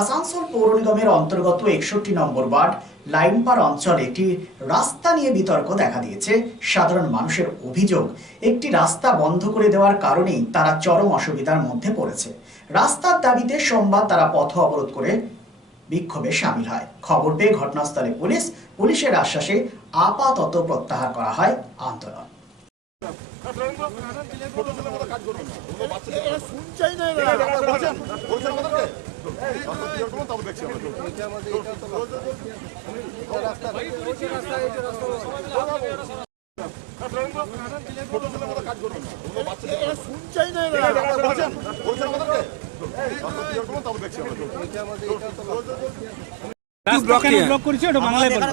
আসানসোল পৌর নিগমের অন্তর্গত 61 নম্বর ওয়ার্ড লাইনপার অঞ্চলে একটি রাস্তা নিয়ে বিতর্ক দেখা দিয়েছে। সাধারণ মানুষের অভিযোগ, একটি রাস্তা বন্ধ করে দেওয়ার কারণেই তারা চরম অসুবিধার মধ্যে পড়েছে। রাস্তার দাবিতে সোমবার তারা পথ অবরোধ করে বিক্ষোভে সামিল হয়। খবর পেয়ে ঘটনাস্থলে পুলিশের আশ্বাসে আপাতত প্রত্যাহার করা হয় আন্দোলন।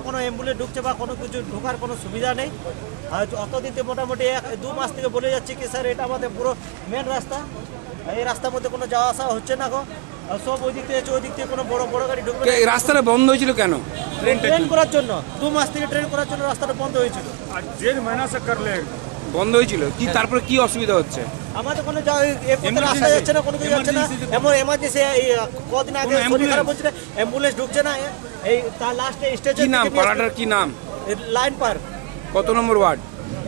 কোনো অ্যাম্বুলেন্স ঢুকছে বা কোনো কিছু ঢোকার কোনো সুবিধা নেই। অতদিন মোটামুটি 2 মাস থেকে বলে যাচ্ছে কি স্যার এটা আমাদের পুরো মেন রাস্তা, এই রাস্তার মধ্যে কোনো যাওয়া আসা হচ্ছে না গো। সব ওই দিক থেকে ওই দিক থেকে কোনো বড় বড় গাড়ি ঢুকবে। এই রাস্তাটা বন্ধ হয়েছিল কেন? ট্রেন করার জন্য 2 মাস থেকে ট্রেন করার জন্য রাস্তাটা বন্ধ হয়েছিল। বন্ধ হয়েছিল কি? তারপরে কি অসুবিধা হচ্ছে? আমাদের কোনো রাস্তা যাচ্ছে না, কোনো কিছু যাচ্ছে না। এমন এমার্জেন্সি কদিন আগে শরীর খারাপ হচ্ছিল, অ্যাম্বুলেন্স ঢুকছে না। এই তার লাস্টে স্টেশন কি নাম পাড়াটার? কি নাম? লাইন পার কত নম্বর ওয়ার্ড?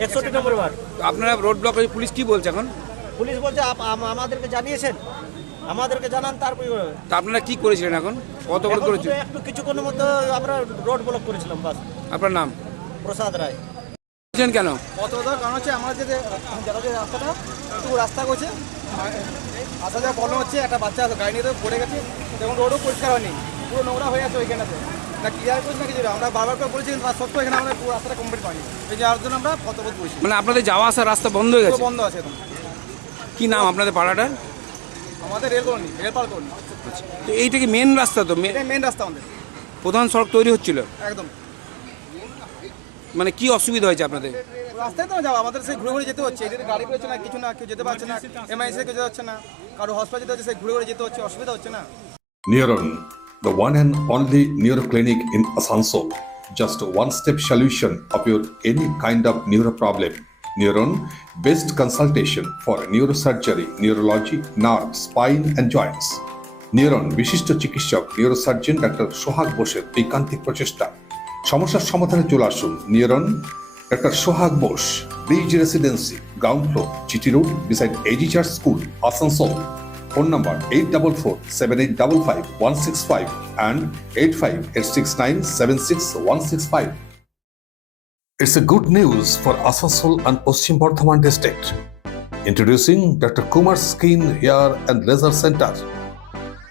61 নম্বর ওয়ার্ড। আপনারা রোড ব্লক, পুলিশ কি বলছে এখন? পুলিশ বলছে আমাদেরকে জানিয়েছেন, আমাদেরকে জানান তারপর। তা আপনারা কি করেছিলেন এখন? কত করে করেছিলেন? একটু কিছুক্ষণের মধ্যে আমরা রোড ব্লক করেছিলাম বাস। আপনার নাম? প্রসাদ রায়। কেন? কত কারণ হচ্ছে আমার যে রাস্তাটা একটু রাস্তা করছে, আসা যাওয়া প্রবলেম হচ্ছে। একটা বাচ্চা গাড়ি নিয়ে পড়ে গেছে, এবং রোডও পরিষ্কার হয়নি, পুরো নোংরা হয়ে আছে ওইখানেতে। না ক্লিয়ার করছে না কিছু, আমরা বারবার করে বলেছি, কিন্তু সত্ত্বেও এখানে আমরা পুরো রাস্তাটা কমপ্লিট পাইনি। এই যার জন্য আমরা পথবোধ করছি। মানে আপনাদের যাওয়া আসার রাস্তা বন্ধ হয়ে গেছে? বন্ধ আছে এখন। কি নাম আপনাদের পাড়াটার? আমাদের রেল কলোনি, রেলপাল কলোনি। তো এইটা কি মেন রাস্তা? তো এটাই মেন রাস্তা আমাদের, প্রধান সড়ক তৈরি হচ্ছিল একদম। মানে কি অসুবিধা হয়েছে আপনাদের? রাস্তায় তো যাওয়া আমাদের সেই ঘুরে ঘুরে যেতে হচ্ছে। এদের গাড়ি পেয়েছে না, কিছু না, কেউ যেতে পারছে না। এমআইসি কেউ যেতে হচ্ছে না, কারো হসপিটাল যেতে হচ্ছে, সেই ঘুরে ঘুরে যেতে হচ্ছে, অসুবিধা হচ্ছে না। Neuron, the one and only neuro clinic in Asansol. Just a one-step solution of your any kind of neuro problem. Neuron, best consultation for neurosurgery, neurology, nerve, spine and joints. Neuron, বিশিষ্ট চিকিৎসক neurosurgeon doctor সোহাগ বোসের ঐকান্তিক প্রচেষ্টা। সমস্যার সমাধানে চলে আসুন neuron doctor Sohag Bose, bridge residency, ground floor, GT road, beside AG church school, Asansol. Phone number 8447855165 and 8586976165. It's a good news for Asansol and Paschim Bardhaman district. Introducing Dr. Kumar Skin Hair and Laser Center.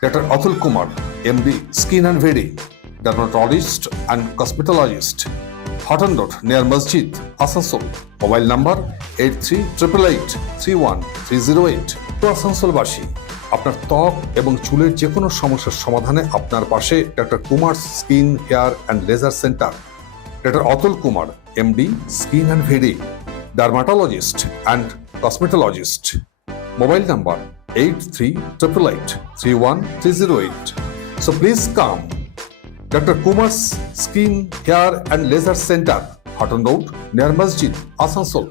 Dr. Atul Kumar, MD, Skin and Very, dermatologist and cosmetologist. Hotton Road near Masjid, Asansol. Mobile number 8388831308. To Asansol বাসী, আপনার ত্বক এবং চুলের যে কোনো সমস্যার সমাধানে আপনার পাশে doctor Kumar skin hair and laser centre. Doctor Atul Kumar, MD, skin and very, dermatologist and cosmetologist. Mobile number 8388831308. So please come. Dr. Kumar's Skin, Hair and Laser Center, Hotton Road, near Masjid, Asansol.